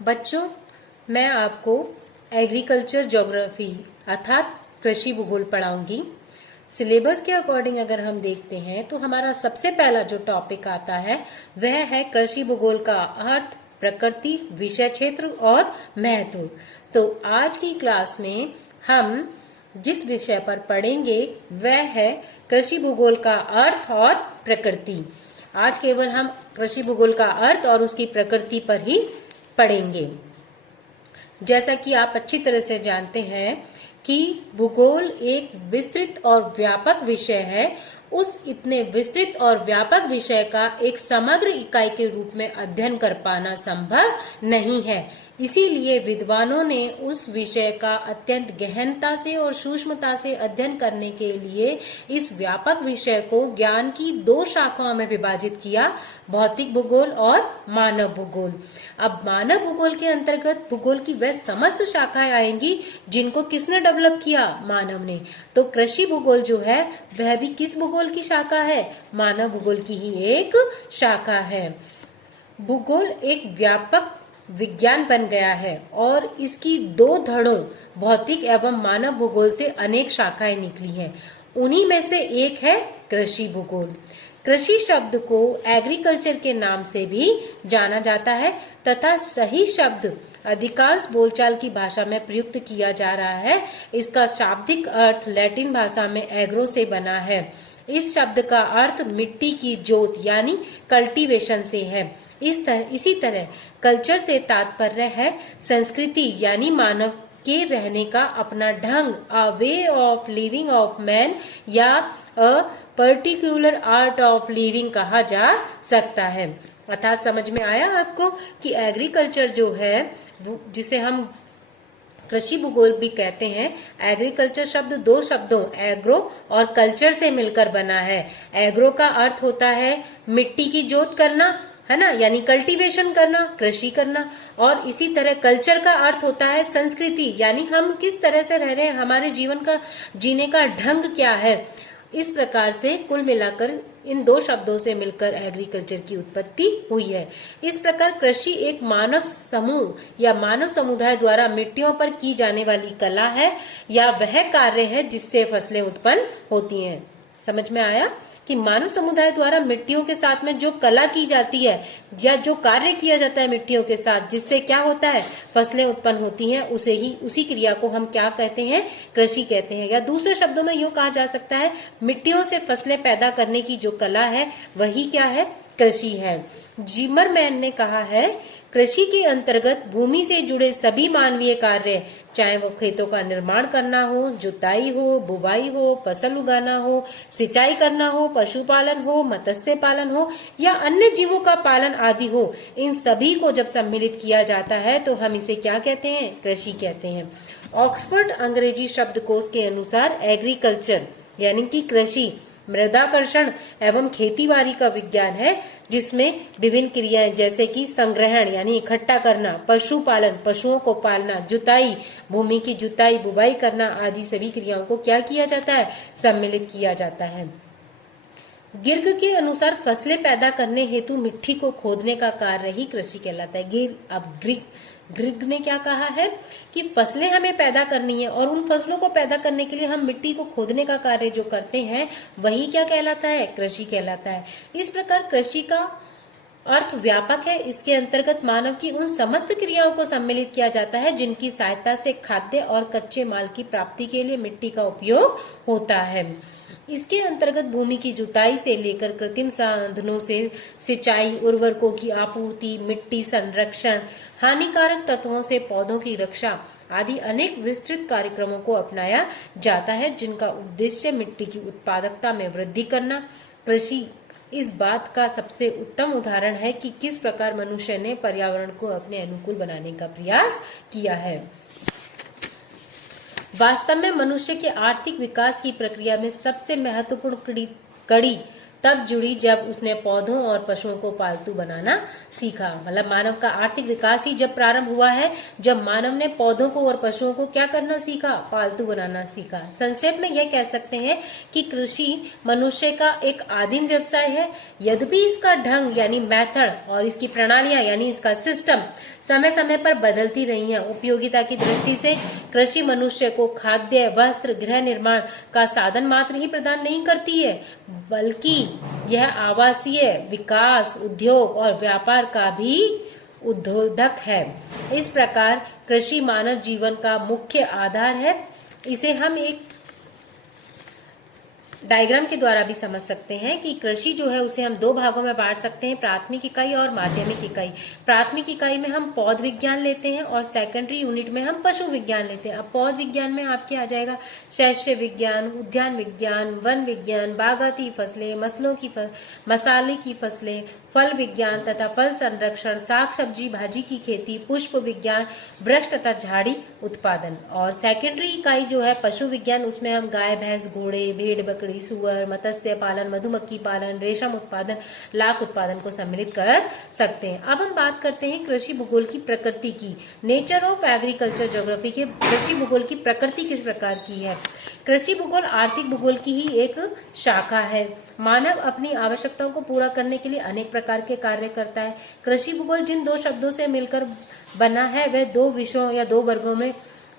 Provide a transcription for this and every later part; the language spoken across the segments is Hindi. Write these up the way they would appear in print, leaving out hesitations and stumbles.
बच्चों, मैं आपको एग्रीकल्चर ज्योग्राफी अर्थात कृषि भूगोल पढ़ाऊंगी। सिलेबस के अकॉर्डिंग अगर हम देखते हैं तो हमारा सबसे पहला जो टॉपिक आता है वह है कृषि भूगोल का अर्थ, प्रकृति, विषय क्षेत्र और महत्व। तो आज की क्लास में हम जिस विषय पर पढ़ेंगे वह है कृषि भूगोल का अर्थ और प्रकृति। आज केवल हम कृषि भूगोल का अर्थ और उसकी प्रकृति पर ही पढ़ेंगे। जैसा कि आप अच्छी तरह से जानते हैं कि भूगोल एक विस्तृत और व्यापक विषय है। उस इतने विस्तृत और व्यापक विषय का एक समग्र इकाई के रूप में अध्ययन कर पाना संभव नहीं है। इसीलिए विद्वानों ने उस विषय का अत्यंत गहनता से और सूक्ष्मता से अध्ययन करने के लिए इस व्यापक विषय को ज्ञान की दो शाखाओं में विभाजित किया, भौतिक भूगोल और मानव भूगोल। अब मानव भूगोल के अंतर्गत भूगोल की वह समस्त शाखाएं आएंगी जिनको किसने डेवलप किया? मानव ने। तो कृषि भूगोल जो है वह भी किस भूगोल की शाखा है? मानव भूगोल की ही एक शाखा है। भूगोल एक व्यापक विज्ञान बन गया है और इसकी दो धड़ों भौतिक एवं मानव भूगोल से अनेक शाखाएं निकली हैं। उन्हीं में से एक है कृषि भूगोल। कृषि शब्द को एग्रीकल्चर के नाम से भी जाना जाता है तथा सही शब्द अधिकांश बोलचाल की भाषा में प्रयुक्त किया जा रहा है। इसका शाब्दिक अर्थ लैटिन भाषा में एग्रो से बना है। इस शब्द का अर्थ मिट्टी की जोत यानी कल्टीवेशन से है। इसी तरह कल्चर से तात्पर्य है संस्कृति यानी मानव के रहने का अपना ढंग, a way of living of man या a particular art of living कहा जा सकता है। अर्थात समझ में आया आपको कि एग्रीकल्चर जो है जिसे हम कृषि भूगोल भी कहते हैं, एग्रीकल्चर शब्द दो शब्दों एग्रो और कल्चर से मिलकर बना है। एग्रो का अर्थ होता है मिट्टी की जोत करना, है ना, यानी कल्टीवेशन करना, कृषि करना। और इसी तरह कल्चर का अर्थ होता है संस्कृति, यानी हम किस तरह से रह रहे हैं, हमारे जीवन का जीने का ढंग क्या है। इस प्रकार से कुल मिलाकर इन दो शब्दों से मिलकर एग्रीकल्चर की उत्पत्ति हुई है। इस प्रकार कृषि एक मानव समूह या मानव समुदाय द्वारा मिट्टियों पर की जाने वाली कला है या वह कार्य है जिससे फसलें उत्पन्न होती हैं। समझ में आया कि मानव समुदाय द्वारा मिट्टियों के साथ में जो कला की जाती है या जो कार्य किया जाता है मिट्टियों के साथ, जिससे क्या होता है, फसलें उत्पन्न होती हैं, उसी क्रिया को हम क्या कहते हैं? कृषि कहते हैं। या दूसरे शब्दों में यूं कहा जा सकता है मिट्टियों से फसलें पैदा करने की जो कला है वही क्या है? कृषि है। जिमरमैन ने कहा है कृषि के अंतर्गत भूमि से जुड़े सभी मानवीय कार्य, चाहे वो खेतों का निर्माण करना हो, जुताई हो, बुवाई हो, फसल उगाना हो, सिंचाई करना हो, पशुपालन हो, मत्स्य पालन हो या अन्य जीवों का पालन आदि हो, इन सभी को जब सम्मिलित किया जाता है तो हम इसे क्या कहते हैं? कृषि कहते हैं। ऑक्सफोर्ड अंग्रेजी शब्दकोश के अनुसार एग्रीकल्चर यानी कि कृषि मृदाकर्षण एवं खेतीबाड़ी का विज्ञान है जिसमें विभिन्न क्रियाएं जैसे कि संग्रहण यानी इकट्ठा करना, पशुपालन पशुओं को पालना, जुताई भूमि की जुताई बुवाई करना आदि सभी क्रियाओं को क्या किया जाता है? सम्मिलित किया जाता है। गिर्ग के अनुसार फसलें पैदा करने हेतु मिट्टी को खोदने का कार्य ही कृषि कहलाता है। अब ग्रिग ने क्या कहा है कि फसलें हमें पैदा करनी है और उन फसलों को पैदा करने के लिए हम मिट्टी को खोदने का कार्य जो करते हैं वही क्या कहलाता है? कृषि कहलाता है। इस प्रकार कृषि का अर्थ व्यापक है। इसके अंतर्गत मानव की उन समस्त क्रियाओं को सम्मिलित किया जाता है जिनकी सहायता से खाद्य और कच्चे माल की प्राप्ति के लिए मिट्टी का उपयोग होता है। इसके अंतर्गत भूमि की जुताई से लेकर कृत्रिम साधनों से सिंचाई, उर्वरकों की आपूर्ति, मिट्टी संरक्षण, हानिकारक तत्वों से पौधों की रक्षा आदि अनेक विस्तृत कार्यक्रमों को अपनाया जाता है जिनका उद्देश्य मिट्टी की उत्पादकता में वृद्धि करना। कृषि इस बात का सबसे उत्तम उदाहरण है कि किस प्रकार मनुष्य ने पर्यावरण को अपने अनुकूल बनाने का प्रयास किया है। वास्तव में मनुष्य के आर्थिक विकास की प्रक्रिया में सबसे महत्वपूर्ण कड़ी तब जुड़ी जब उसने पौधों और पशुओं को पालतू बनाना सीखा। मतलब मानव का आर्थिक विकास ही जब प्रारंभ हुआ है जब मानव ने पौधों को और पशुओं को क्या करना सीखा, पालतू बनाना सीखा। संक्षेप में यह कह सकते हैं कि कृषि मनुष्य का एक आदिम व्यवसाय है। यद्यपि इसका ढंग यानी मेथड और इसकी प्रणालियां यानी इसका सिस्टम समय समय पर बदलती रही हैं। उपयोगिता की दृष्टि से कृषि मनुष्य को खाद्य, वस्त्र, गृह निर्माण का साधन मात्र ही प्रदान नहीं करती है, बल्कि यह आवासीय विकास, उद्योग और व्यापार का भी उद्योधक है। इस प्रकार कृषि मानव जीवन का मुख्य आधार है। इसे हम एक डायग्राम के द्वारा भी समझ सकते हैं कि कृषि जो है उसे हम दो भागों में बांट सकते हैं, प्राथमिक इकाई और माध्यमिक इकाई। प्राथमिक इकाई में हम पौध विज्ञान लेते हैं और सेकेंडरी यूनिट में हम पशु विज्ञान लेते हैं। अब पौध विज्ञान में आपके आ जाएगा शस्य विज्ञान, उद्यान विज्ञान, वन विज्ञान, बागाती फसलें, मसाले की फसलें, फल विज्ञान तथा फल संरक्षण, साग सब्जी भाजी की खेती, पुष्प विज्ञान, वृक्ष तथा झाड़ी उत्पादन। और सेकेंडरी इकाई जो है पशु विज्ञान, उसमें हम गाय, भैंस, घोड़े, भेड़, बकरी, सुअर, मत्स्य पालन, मधुमक्खी पालन, रेशम उत्पादन, लाख उत्पादन को सम्मिलित कर सकते हैं। अब हम बात करते हैं कृषि भूगोल की प्रकृति की। नेचर ऑफ एग्रीकल्चर ज्योग्राफी के कृषि भूगोल की प्रकृति किस प्रकार की है। कृषि भूगोल आर्थिक भूगोल की ही एक शाखा है। मानव अपनी आवश्यकताओं को पूरा करने के लिए अनेक प्रकार के कार्य करता है। कृषि भूगोल जिन दो शब्दों से मिलकर बना है वह दो विषयों या दो वर्गों में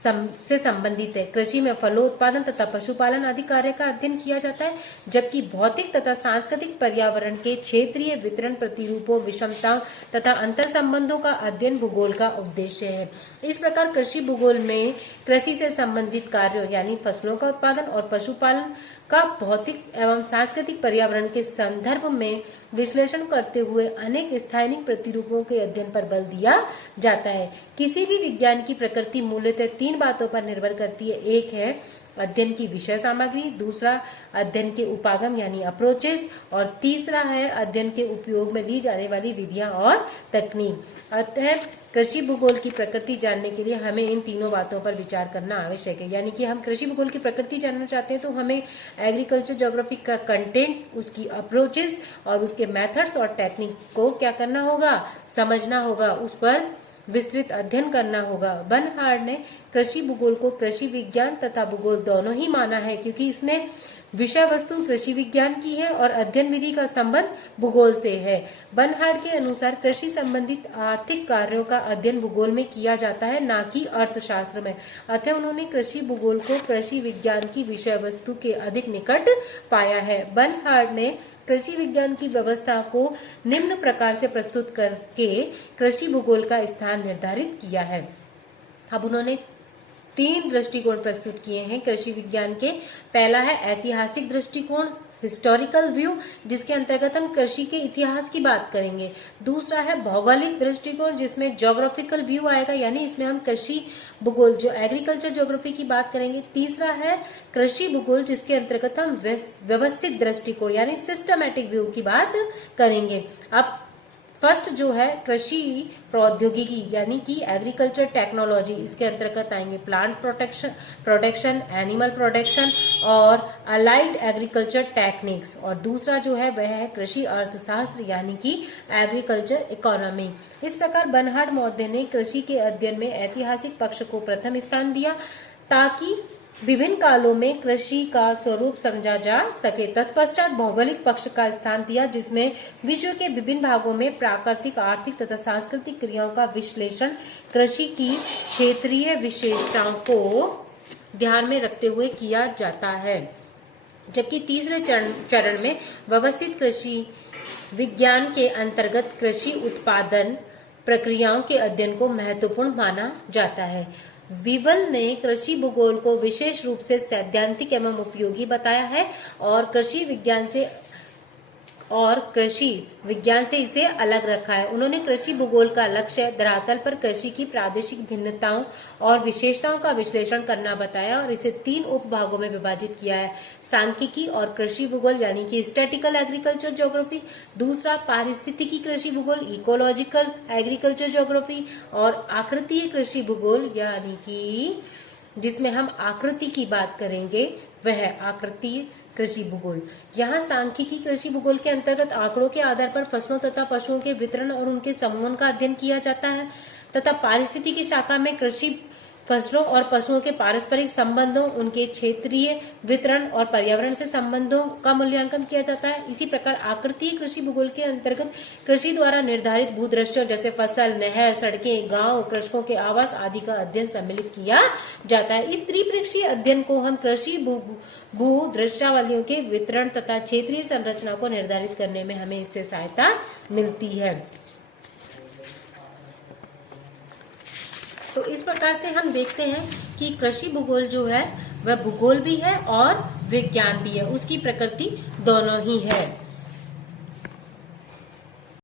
से संबंधित है। कृषि में फलों उत्पादन तथा पशुपालन आदि कार्य का अध्ययन किया जाता है, जबकि भौतिक तथा सांस्कृतिक पर्यावरण के क्षेत्रीय वितरण, प्रतिरूपों, विषमताओं तथा अंतर संबंधों का अध्ययन भूगोल का उद्देश्य है। इस प्रकार कृषि भूगोल में कृषि से संबंधित कार्यों यानी फसलों का उत्पादन और पशुपालन का भौतिक एवं सांस्कृतिक पर्यावरण के संदर्भ में विश्लेषण करते हुए अनेक स्थानिक प्रतिरूपों के अध्ययन पर बल दिया जाता है। किसी भी विज्ञान की प्रकृति मूलतः तीन बातों पर निर्भर करती है। एक है अध्ययन की विषय सामग्री, दूसरा अध्ययन के उपागम यानी अप्रोचेस, और तीसरा है अध्ययन के उपयोग में ली जाने वाली विधियां और तकनीक। अतः कृषि भूगोल की प्रकृति जानने के लिए हमें इन तीनों बातों पर विचार करना आवश्यक है। यानी कि हम कृषि भूगोल की प्रकृति जानना चाहते हैं तो हमें एग्रीकल्चर ज्योग्राफी का कंटेंट, उसकी अप्रोचेस और उसके मेथड्स और टेक्निक को क्या करना होगा, समझना होगा, उस पर विस्तृत अध्ययन करना होगा। बर्नहार्ड ने कृषि भूगोल को कृषि विज्ञान तथा भूगोल दोनों ही माना है, क्योंकि इसमें विषय वस्तु कृषि विज्ञान की है और अध्ययन विधि का संबंध भूगोल से है। बर्नहार्ड के अनुसार कृषि संबंधित आर्थिक कार्यों का अध्ययन भूगोल में किया जाता है, न कि अर्थशास्त्र में। अतः उन्होंने कृषि भूगोल को कृषि विज्ञान की विषय वस्तु के अधिक निकट पाया है। बर्नहार्ड ने कृषि विज्ञान की व्यवस्था को निम्न प्रकार से प्रस्तुत करके कृषि भूगोल का स्थान निर्धारित किया है। अब उन्होंने तीन दृष्टिकोण प्रस्तुत किए हैं कृषि विज्ञान के। पहला है ऐतिहासिक दृष्टिकोण, हिस्टोरिकल व्यू, जिसके अंतर्गत हम कृषि के इतिहास की बात करेंगे। दूसरा है भौगोलिक दृष्टिकोण, जिसमें ज्योग्राफिकल व्यू आएगा, यानी इसमें हम कृषि भूगोल जो एग्रीकल्चर ज्योग्राफी की बात करेंगे। तीसरा है कृषि भूगोल, जिसके अंतर्गत हम व्यवस्थित दृष्टिकोण यानी सिस्टमैटिक व्यू की बात करेंगे। अब फर्स्ट जो है कृषि प्रौद्योगिकी यानी कि एग्रीकल्चर टेक्नोलॉजी, इसके अंतर्गत आएंगे प्लांट प्रोटेक्शन, एनिमल प्रोटेक्शन और अलाइड एग्रीकल्चर टेक्निक्स। और दूसरा जो है वह है कृषि अर्थशास्त्र यानी कि एग्रीकल्चर इकोनॉमी। इस प्रकार बर्नहार्ड महोदय ने कृषि के अध्ययन में ऐतिहासिक पक्ष को प्रथम स्थान दिया ताकि विभिन्न कालों में कृषि का स्वरूप समझा जा सके। तत्पश्चात भौगोलिक पक्ष का स्थान दिया, जिसमें विश्व के विभिन्न भागों में प्राकृतिक, आर्थिक तथा सांस्कृतिक क्रियाओं का विश्लेषण कृषि की क्षेत्रीय विशेषताओं को ध्यान में रखते हुए किया जाता है। जबकि तीसरे चरण में व्यवस्थित कृषि विज्ञान के अंतर्गत कृषि उत्पादन प्रक्रियाओं के अध्ययन को महत्वपूर्ण माना जाता है। वीवल ने कृषि भूगोल को विशेष रूप से सैद्धांतिक एवं उपयोगी बताया है और कृषि विज्ञान से इसे अलग रखा है। उन्होंने कृषि भूगोल का लक्ष्य धरातल पर कृषि की प्रादेशिक भिन्नताओं और विशेषताओं का विश्लेषण करना बताया और इसे तीन उपभागों में विभाजित किया है, सांख्यिकी और कृषि भूगोल यानी कि स्टैटिकल एग्रीकल्चर ज्योग्राफी, दूसरा पारिस्थितिकी कृषि भूगोल इकोलॉजिकल एग्रीकल्चर ज्योग्राफी, और आकृतीय कृषि भूगोल यानी कि जिसमें हम आकृति की बात करेंगे वह आकृतीय कृषि भूगोल। यहाँ सांख्यिकी कृषि भूगोल के अंतर्गत आंकड़ों के आधार पर फसलों तथा पशुओं के वितरण और उनके समूहन का अध्ययन किया जाता है तथा पारिस्थितिकी शाखा में कृषि फसलों और पशुओं के पारस्परिक संबंधों, उनके क्षेत्रीय वितरण और पर्यावरण से संबंधों का मूल्यांकन किया जाता है। इसी प्रकार आकृतीय कृषि भूगोल के अंतर्गत कृषि द्वारा निर्धारित भूदृश्यों जैसे फसल, नहर, सड़कें, गांव, कृषकों के आवास आदि का अध्ययन सम्मिलित किया जाता है। इस त्रिपक्षीय अध्ययन को हम कृषि भूदृश्यावलियों के वितरण तथा क्षेत्रीय संरचना को निर्धारित करने में हमें इससे सहायता मिलती है। तो इस प्रकार से हम देखते हैं कि कृषि भूगोल जो है वह भूगोल भी है और विज्ञान भी है, उसकी प्रकृति दोनों ही है।